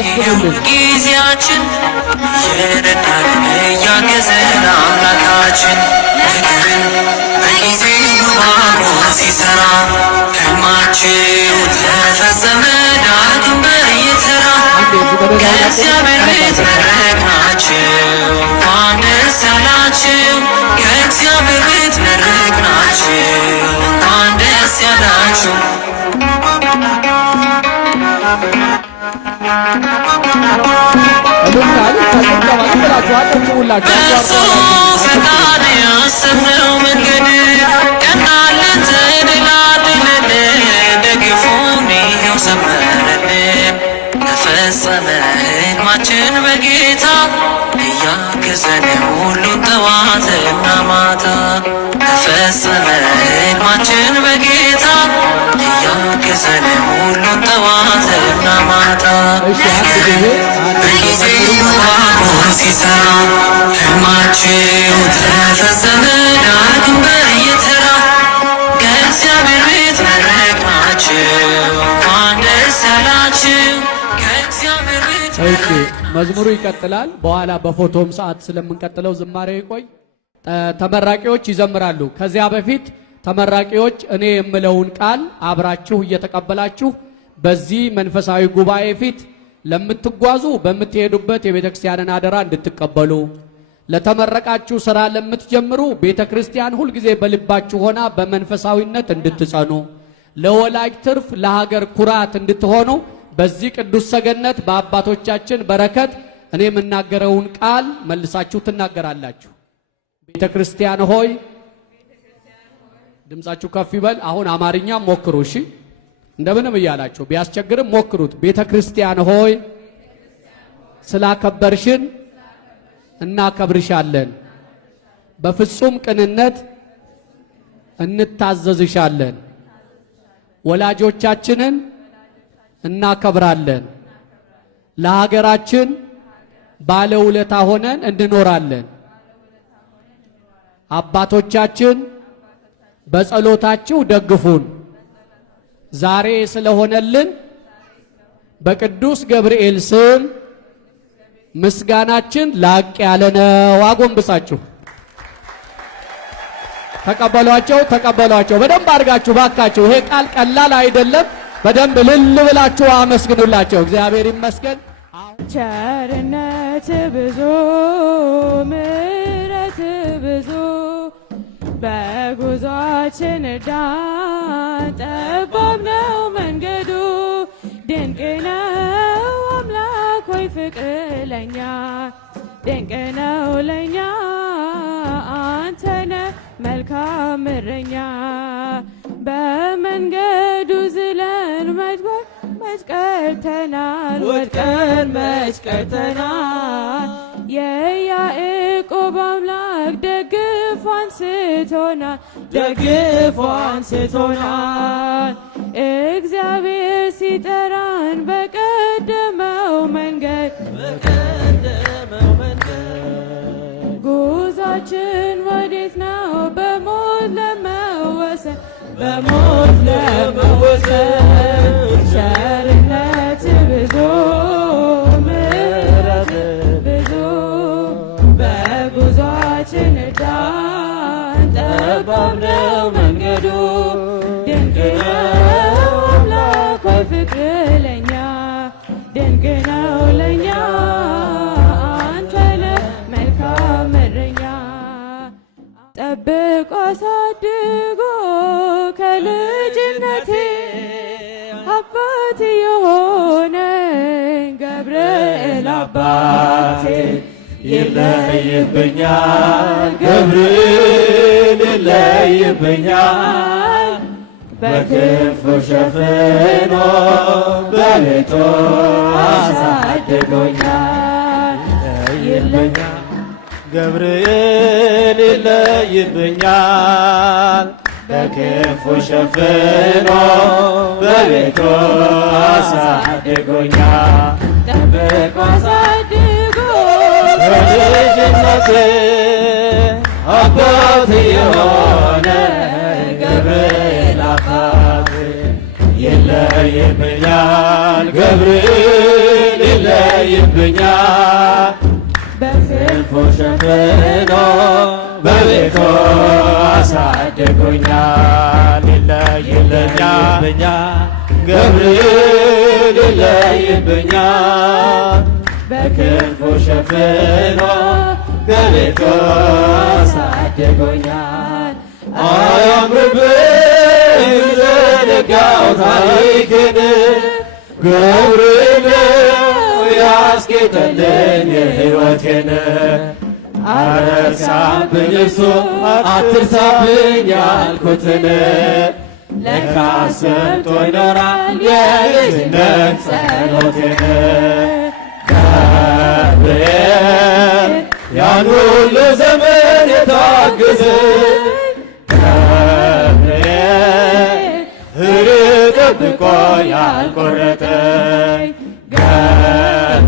አመስግኑልን። ጊዜያችን የረዳን ያገዘን አምላካችን ነገርን በጊዜው ባርኮ ሲሰራ ሕልማችሁ ተፈጸመ ዳግም በየተራ ከእግዚአብሔር ቤት መረቅናችሁ እንኳን ደስ ያላችሁ ከእግዚአብሔር ቤት መረቅናችሁ እንኳን ደስ ያላችሁ በእርሱ ፈቃድ ያሰብነው መንገድ ቀናልን ተደላደለን ደግፎን ይኸው ሰመረልን ተፈጸመ ሕልማችን በጌታ እያገዘን ሁሉን ጠዋትና ማታ ተፈጸመ ሕልማችን በጌታ እያገዘን ሁሉን ጠዋትና ማታ በጊዜው ባርኮ ሲሰራ ሕልማችሁ ተፈጸመ ዳግም በየተራ ከእግዚአብሔር ቤት መረቅናችሁ እንኳን ደስ ያላችሁ ከእግዚአብሔር ቤት። መዝሙሩ ይቀጥላል። በኋላ በፎቶም ሰዓት ስለምንቀጥለው ዝማሬ ይቆይ። ተመራቂዎች ይዘምራሉ። ከዚያ በፊት ተመራቂዎች እኔ የምለውን ቃል አብራችሁ እየተቀበላችሁ በዚህ መንፈሳዊ ጉባኤ ፊት ለምትጓዙ በምትሄዱበት የቤተክርስቲያንን አደራ እንድትቀበሉ፣ ለተመረቃችሁ ሥራ ለምትጀምሩ ቤተክርስቲያን ሁልጊዜ በልባችሁ ሆና በመንፈሳዊነት እንድትጸኑ፣ ለወላጅ ትርፍ ለሀገር ኩራት እንድትሆኑ በዚህ ቅዱስ ሰገነት በአባቶቻችን በረከት እኔ የምናገረውን ቃል መልሳችሁ ትናገራላችሁ። ቤተክርስቲያን ሆይ ድምጻችሁ ከፍ ይበል። አሁን አማርኛ ሞክሩ። እሺ እንደምንም እያላችሁ ቢያስቸግርም ሞክሩት። ቤተክርስቲያን ሆይ ስላከበርሽን እናከብርሻለን፣ በፍጹም ቅንነት እንታዘዝሻለን፣ ወላጆቻችንን እናከብራለን፣ ለሀገራችን ባለውለታ ሆነን እንኖራለን። አባቶቻችን በጸሎታችሁ ደግፉን። ዛሬ ስለሆነልን በቅዱስ ገብርኤል ስም ምስጋናችን ላቅ ያለ ነው። አጎንብሳችሁ ተቀበሏቸው፣ ተቀበሏቸው። በደንብ አድርጋችሁ ባካችሁ። ይሄ ቃል ቀላል አይደለም። በደንብ ልል ብላችሁ አመስግኑላቸው። እግዚአብሔር ይመስገን። ቸርነት ብዙ ምሕረት ብዙ በጉዟችን ዳን ጠባብ ነው መንገዱ ድንቅ ነው አምላክ ሆይ ፍቅር ለኛ ድንቅ ነው ለኛ አንተነ መልካም እረኛ በመንገዱ ዝለን መጭቀርተናል ወድቀን መጭቀርተናል የያዕቆብ አምላክ ደግፎ አንስቶናል ደግፎ አንስቶናል እግዚአብሔር ሲጠራን በቀደመው መንገድ ጉዟችን ወዴት ነው በሞት ለመወሰን በሞት ለመወሰን ቸርነት ብዙ ምሕረት ብዙ በጉዟችን ዳን ጠባብ ነው መንገዱ ድንቅ ነው አምላክ ሆይ ፍቅር ለኛ ድንቅ ነው ለኛ አንተ ነህ መልካም እረኛ ጠብቆ አሳድጎ ከልጅነቴ አባት የሆነኝ ገብርኤል አባቴ ይለይብኛል ገብርኤል ይለይብኛል በክንፉ ሸፍኖ በቤቱ አሳድጎኛል ይለይብኛል ገብርኤል ይለይብኛል በክንፉ ሸፍኖ በቤቱ አሳድጎኛል ጠብቆ አሳድጎ በልጅነቴ አባት የሆነ ገብርኤል አባቴ ይለይብኛል ገብርኤል ይለይብኛል በክንፉ ሸፍኖ በቤቱ አሳድጎኛል። ይለይብኛል ገብርኤል ይለይብኛል በክንፉ ሸፍኖ በቤቱ አሳድጎኛል። አያምርብኝ ዘነጋው ታሪክን ገብርኤል ያስጌጠልኝ ሕይወቴን አረሳብኝ እርሱ አትርሳብኝ ያልኩትን ለካ ሰምቶ ይኖራል የልጅነት ጸሎቴን ገብርኤል ያን ሁሉ ዘመን የታገዘ ገብርኤል ጠብቆ ያልቆረጠኝ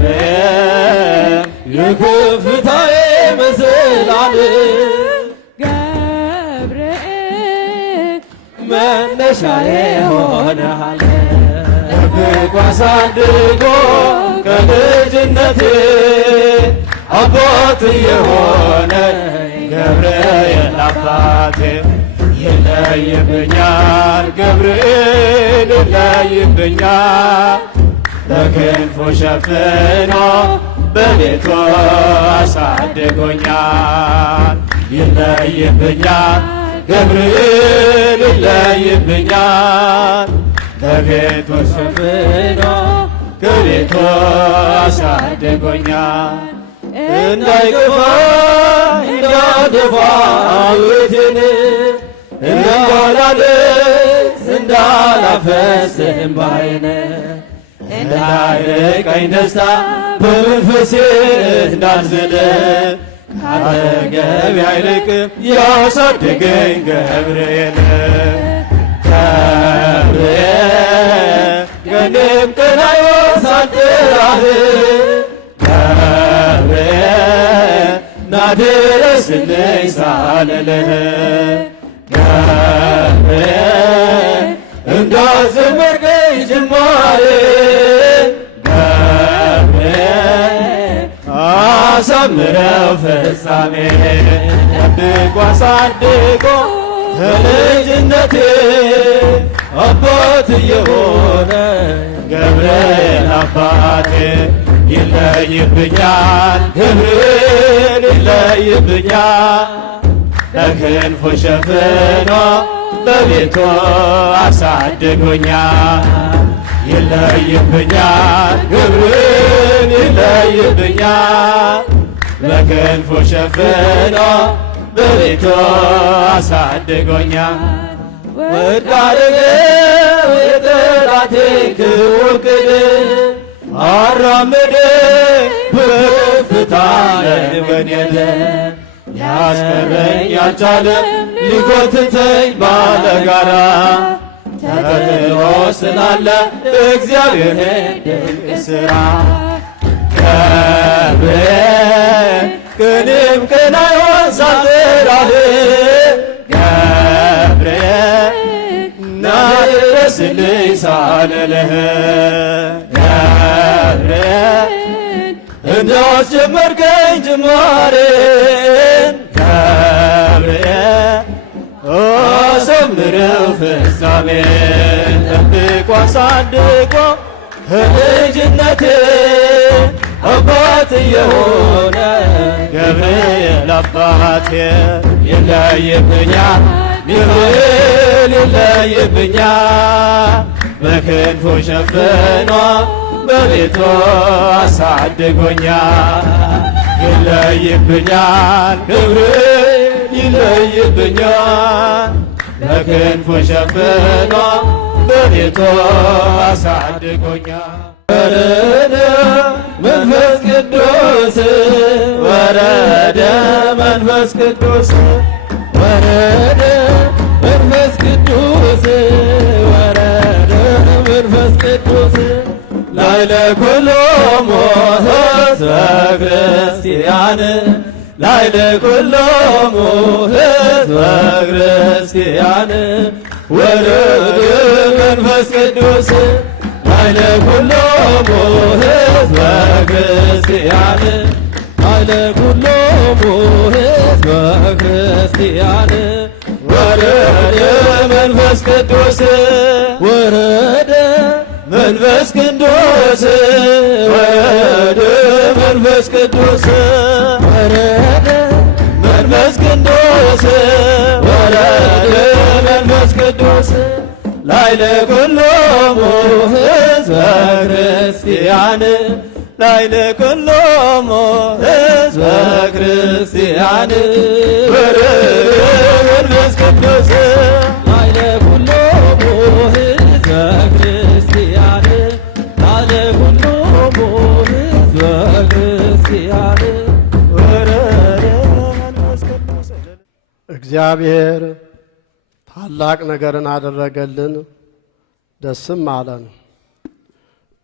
ገብርኤል የከፍታዬ መሰላል ገብርኤል መነሻዬ ሆነሃል ጠብቆ አሳድጎ ከልጅነቴ አባት የሆነ ገብርኤል አባቴ ይለይብኛል ገብርኤል ይለይብኛል በክንፉ ሸፍኖ በቤቱ አሳድጎኛል። ይለይብኛል ገብርኤል ይለይብኛል በቤቱ ሸፍኖ ከቤቱ አሳድጎኛል። እንዳይገፋ እንዳደፋ ቤቴን እንዳላልቅስ እንዳላፈስ እንባዬን እንዳይርቀኝ ደስታ በመንፈሴ እንዳልዝል ካጠገቤ አይርቅም ያሳደገኝ ገብርኤል ገብርኤል ቀንም ቀን ሳልጠራህ ገብርኤል ናድረስልኝ ሳልልህ ገብርኤል እንዳዘመርከኝ ጅማሬ ገብርኤል አሳምረው ፍጻሜ ጠብቆ አሳድጎ ከልጅነቴ አባት የሆነ ገብርኤል አባቴ ይለይብኛል ገብርኤል ይለይብኛል በክንፉ ሸፍኖ በቤቱ አሳድጎኛል። ይለይብኛል ገብርኤል ይለይብኛል በክንፉ ሸፍኖ በቤቱ አሳድጎኛል። ወዳረገው የጠላቴ ክቡር ቅድ አራመደ በከፍታ ወዴለ ሊያስቀረኝ ያልቻለም ሊጎትተኝ ባለጋራ ተጥሎ ስላለ እግዚአብሔር ድንቅ ሥራ ገብርኤል ቅንም ቀን አይሆን ሳልጠራህ ገብርኤል ናድረስልኝ ሳልልህ ገብርኤል እንዳስጀመርከኝ ጅማሬን ገብርኤል አሳምረው ፍጻሜን ጠብቆ አሳድጎ ከልጅነቴ አባት የሆነ ገብርኤል አባቴ ይለይብኛል ገብርኤል ይለይብኛል በክንፉ ሸፍኖ በቤቱ አሳድጎኛል። ይለይብኛል ገብርኤል ይለይብኛል በክንፉ ሸፍኖ በቤቱ አሳድጎኛል። ወረደ መንፈስ ቅዱስ ወረደ መንፈስ ቅዱስ ወረደ መንፈስ ቅዱስ ወረደ መንፈስ ቅዱስ ላዕለ ኩሎሙ ሕዝበ ክርስቲያን ላዕለ ኩሎሙ ሕዝበ ክርስቲያን ወረደ መንፈስ ቅዱስ ላዕለ ኩሎሙ ሕዝበ ክርስቲያን ኃይለ ኩሎሙ ሕዝበ ክርስቲያን ወረደ መንፈስ ቅዱስ ወረደ መንፈስ ቅዱስ ወረደ መንፈስ ቅዱስ ወረደ መንፈስ ቅዱስ ወረደ መንፈስ ቅዱስ ላዕለ ኩሎሙ ሕዝበ ክርስቲያን ላዕለ ኩሎሙ ሕዝበ ክርስቲያን ወረደ መንፈስ ቅዱስ ላዕለ ኩሎሙ ሕዝበ ክርስቲያን ላዕለ ኩሎሙ ሕዝበ ክርስቲያን ወረደ መንፈስ ቅዱስ። እግዚአብሔር ታላቅ ነገርን አደረገልን፣ ደስም አለን።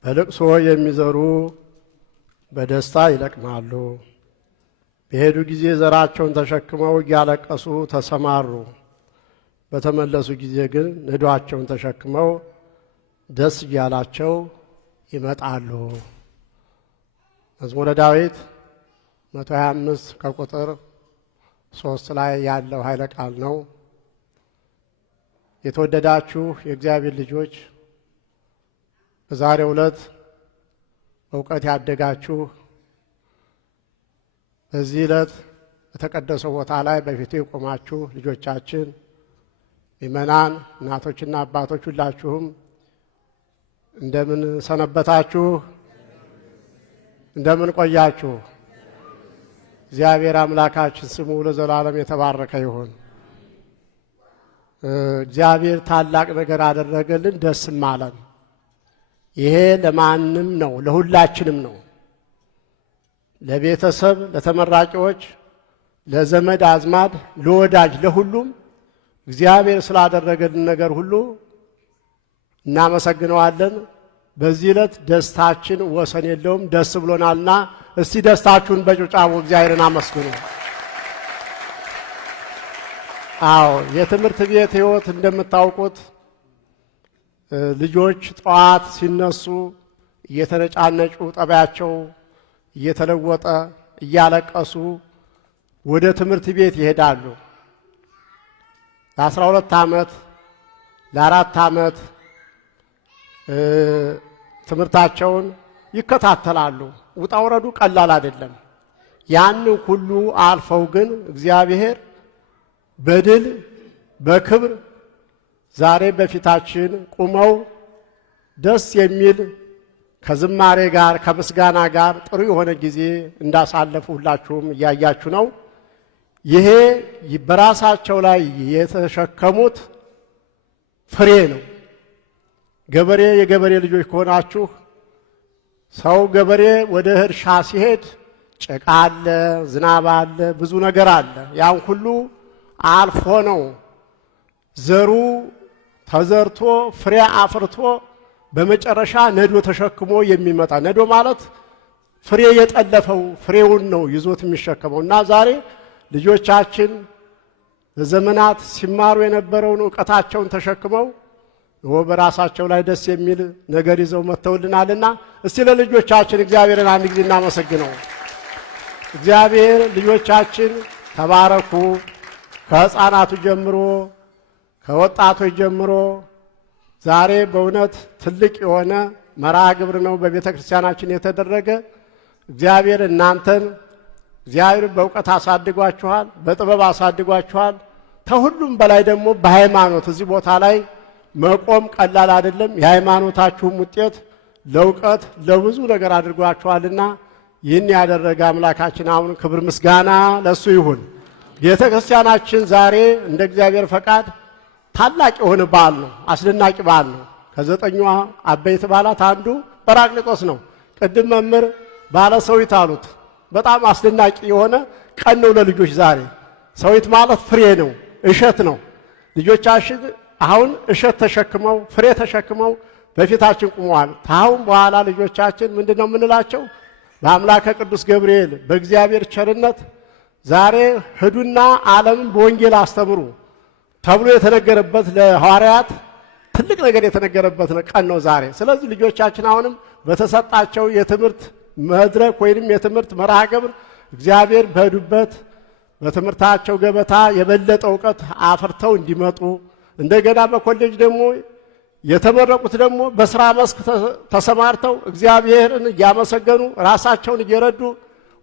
በልቅሶ የሚዘሩ በደስታ ይለቅማሉ። በሄዱ ጊዜ ዘራቸውን ተሸክመው እያለቀሱ ተሰማሩ። በተመለሱ ጊዜ ግን ነዷቸውን ተሸክመው ደስ እያላቸው ይመጣሉ። መዝሙረ ዳዊት 125 ከቁጥር 3 ላይ ያለው ኃይለ ቃል ነው። የተወደዳችሁ የእግዚአብሔር ልጆች በዛሬው ዕለት በእውቀት ያደጋችሁ በዚህ ዕለት በተቀደሰው ቦታ ላይ በፊቱ የቆማችሁ ልጆቻችን ምእመናን፣ እናቶችና አባቶች ሁላችሁም እንደምን ሰነበታችሁ? እንደምን ቆያችሁ? እግዚአብሔር አምላካችን ስሙ ለዘላለም የተባረከ ይሁን። እግዚአብሔር ታላቅ ነገር አደረገልን፣ ደስም አለን። ይሄ ለማንም ነው፣ ለሁላችንም ነው። ለቤተሰብ፣ ለተመራቂዎች፣ ለዘመድ አዝማድ፣ ለወዳጅ፣ ለሁሉም እግዚአብሔር ስላደረገልን ነገር ሁሉ እናመሰግነዋለን። በዚህ ዕለት ደስታችን ወሰን የለውም፣ ደስ ብሎናልና እስቲ ደስታችሁን በጭብጨባ እግዚአብሔርን አመስግኑ። አዎ የትምህርት ቤት ሕይወት እንደምታውቁት ልጆች ጠዋት ሲነሱ እየተነጫነጩ ጠባያቸው እየተለወጠ እያለቀሱ ወደ ትምህርት ቤት ይሄዳሉ። ለ12 ዓመት ለ4 ዓመት ትምህርታቸውን ይከታተላሉ። ውጣ ውረዱ ቀላል አይደለም። ያን ሁሉ አልፈው ግን እግዚአብሔር በድል በክብር ዛሬ በፊታችን ቁመው ደስ የሚል ከዝማሬ ጋር ከምስጋና ጋር ጥሩ የሆነ ጊዜ እንዳሳለፉ ሁላችሁም እያያችሁ ነው። ይሄ በራሳቸው ላይ የተሸከሙት ፍሬ ነው። ገበሬ የገበሬ ልጆች ከሆናችሁ ሰው ገበሬ ወደ እርሻ ሲሄድ ጭቃ አለ፣ ዝናብ አለ፣ ብዙ ነገር አለ። ያን ሁሉ አልፎ ነው ዘሩ ተዘርቶ ፍሬ አፍርቶ በመጨረሻ ነዶ ተሸክሞ የሚመጣ። ነዶ ማለት ፍሬ የጠለፈው ፍሬውን ነው ይዞት የሚሸከመው። እና ዛሬ ልጆቻችን በዘመናት ሲማሩ የነበረውን ዕውቀታቸውን ተሸክመው በራሳቸው ላይ ደስ የሚል ነገር ይዘው መጥተውልናልና እስቲ ለልጆቻችን እግዚአብሔርን አንድ ጊዜ እናመሰግነው። እግዚአብሔር ልጆቻችን ተባረኩ። ከሕፃናቱ ጀምሮ ከወጣቶች ጀምሮ ዛሬ በእውነት ትልቅ የሆነ መርሃ ግብር ነው በቤተ ክርስቲያናችን የተደረገ። እግዚአብሔር እናንተን እግዚአብሔር በእውቀት አሳድጓችኋል፣ በጥበብ አሳድጓችኋል። ከሁሉም በላይ ደግሞ በሃይማኖት እዚህ ቦታ ላይ መቆም ቀላል አይደለም። የሃይማኖታችሁም ውጤት ለእውቀት ለብዙ ነገር አድርጓችኋልና ይህን ያደረገ አምላካችን አሁን ክብር ምስጋና ለሱ ይሁን። ቤተ ክርስቲያናችን ዛሬ እንደ እግዚአብሔር ፈቃድ ታላቅ የሆነ በዓል ነው፣ አስደናቂ በዓል ነው። ከ9ኙ አበይት በዓላት አንዱ ጰራቅሊጦስ ነው። ቅድም መምህር ባለ ሰዊት አሉት። በጣም አስደናቂ የሆነ ቀን ነው ለልጆች ዛሬ። ሰዊት ማለት ፍሬ ነው፣ እሸት ነው። ልጆቻችን አሁን እሸት ተሸክመው ፍሬ ተሸክመው በፊታችን ቆመዋል። ታሁን በኋላ ልጆቻችን ምንድነው የምንላቸው? በአምላከ ቅዱስ ገብርኤል በእግዚአብሔር ቸርነት ዛሬ ሂዱና ዓለምን በወንጌል አስተምሩ ተብሎ የተነገረበት ለሐዋርያት ትልቅ ነገር የተነገረበት ቀን ነው ዛሬ። ስለዚህ ልጆቻችን አሁንም በተሰጣቸው የትምህርት መድረክ ወይንም የትምህርት መርሃ ግብር እግዚአብሔር በሄዱበት በትምህርታቸው ገበታ የበለጠ እውቀት አፍርተው እንዲመጡ እንደገና በኮሌጅ ደግሞ የተመረቁት ደግሞ በስራ መስክ ተሰማርተው እግዚአብሔርን እያመሰገኑ ራሳቸውን እየረዱ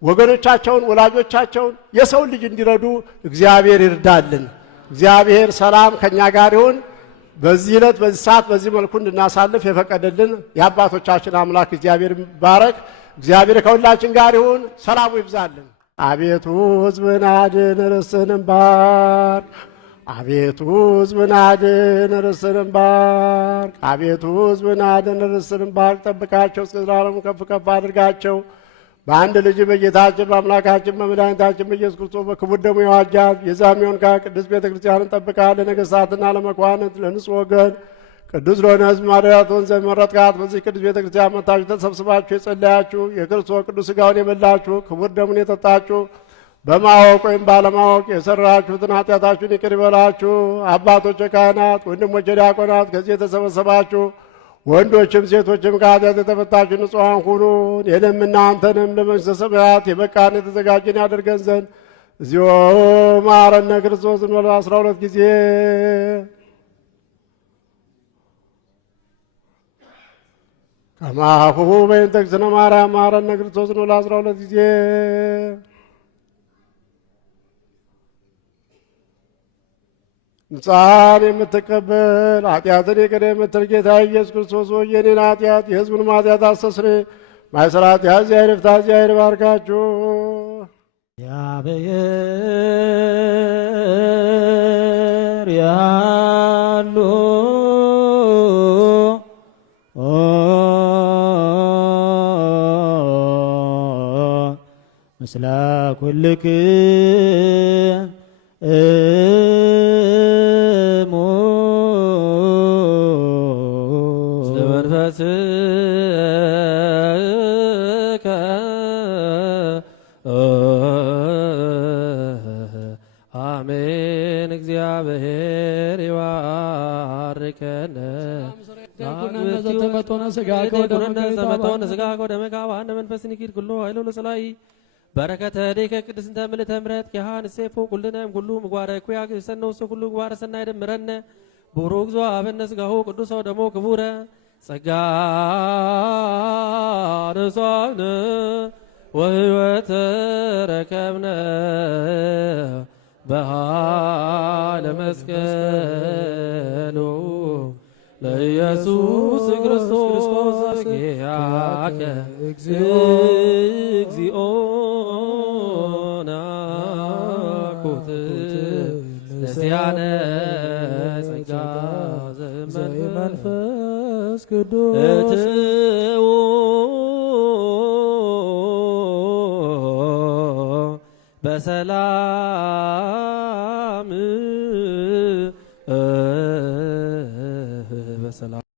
ወገኖቻቸውን ወላጆቻቸውን የሰው ልጅ እንዲረዱ እግዚአብሔር ይርዳልን። እግዚአብሔር ሰላም ከኛ ጋር ይሁን። በዚህ ዕለት በዚህ ሰዓት በዚህ መልኩ እንድናሳልፍ የፈቀደልን የአባቶቻችን አምላክ እግዚአብሔር ይባረክ። እግዚአብሔር ከሁላችን ጋር ይሁን። ሰላሙ ይብዛልን። አቤቱ ሕዝብን አድን ርስትህንም ባርክ። አቤቱ ሕዝብን አድን ርስትህንም ባርክ። አቤቱ ሕዝብን አድን ርስትህንም ባርክ። ጠብቃቸው፣ እስከ ዘላለሙ ከፍ ከፍ አድርጋቸው። በአንድ ልጅ በጌታችን በአምላካችን በመድኃኒታችን በኢየሱስ ክርስቶስ በክቡር ደሙ የዋጃት የዛሚውን ቅድስት ቤተ ክርስቲያንን ጠብቃ ለነገሥታትና ለመኳንንት ለንጹሕ ወገን ቅዱስ ለሆነ ሕዝብ ማደሪያ ትሆን ዘንድ መረጥካት። በዚህ ቅዱስ ቤተ ክርስቲያን መጥታችሁ ተሰብስባችሁ የጸለያችሁ የክርስቶስ ቅዱስ ሥጋውን የበላችሁ ክቡር ደሙን የጠጣችሁ በማወቅ ወይም ባለማወቅ የሰራችሁትን ኃጢአታችሁን ይቅር ይበላችሁ። አባቶች ካህናት፣ ወንድሞች ዲያቆናት፣ ከዚህ የተሰበሰባችሁ ወንዶችም ሴቶችም ከኃጢአት የተፈታችሁ ንጹሐን ሁኑ። እኔንም እናንተንም ለመንግሥተ ሰማያት የበቃን የተዘጋጀን ያደርገን ዘንድ እግዚኦ መሐረነ ክርስቶስ እንበል 12 ጊዜ። ከማሁ በእንተ እግዝእትነ ማርያም መሐረነ ክርስቶስ እንበል 12 ጊዜ። ንጹሐን የምትቀበል ኃጢአትን ይቅር የምትል ጌታ ኢየሱስ ክርስቶስ ሆይ የኔን ኃጢአት የሕዝቡንም ኃጢአት አስተስርይ። ማይሰራት እግዚአብሔር ይፍታ። እግዚአብሔር ይባርካችሁ። ያብሔር ያሉ ምስለ ኩልክም መንፈስከ አሜን። እግዚአብሔር ይባርከነ ዘተመቶነ ሥጋ ወደመ ከአብ መንፈስ ንኪድ ኩሎ ኃይሎ ለሰላይ በረከተ ዴከ ቅድስተ ምልዕተ ምሕረት ኪሃን እሴፎ ኩልነም ኩሉ ምግባረ ኩያ ሰነው ኩሉ ምግባረ ሰናይ ደምረነ ቡሩክ ዘአበነ ሥጋሁ ቅዱስ ደሞ ክቡረ ጸጋ ርሷነ ወሕይወተ ረከብነ በኃይለ መስቀሉ ለኢየሱስ ክርስቶስ ኪያከ እግዚኦ ናኩት ለዚያነ ጸጋ ዘመንፈስ ቅዱስ እትዎ በሰላም በሰላም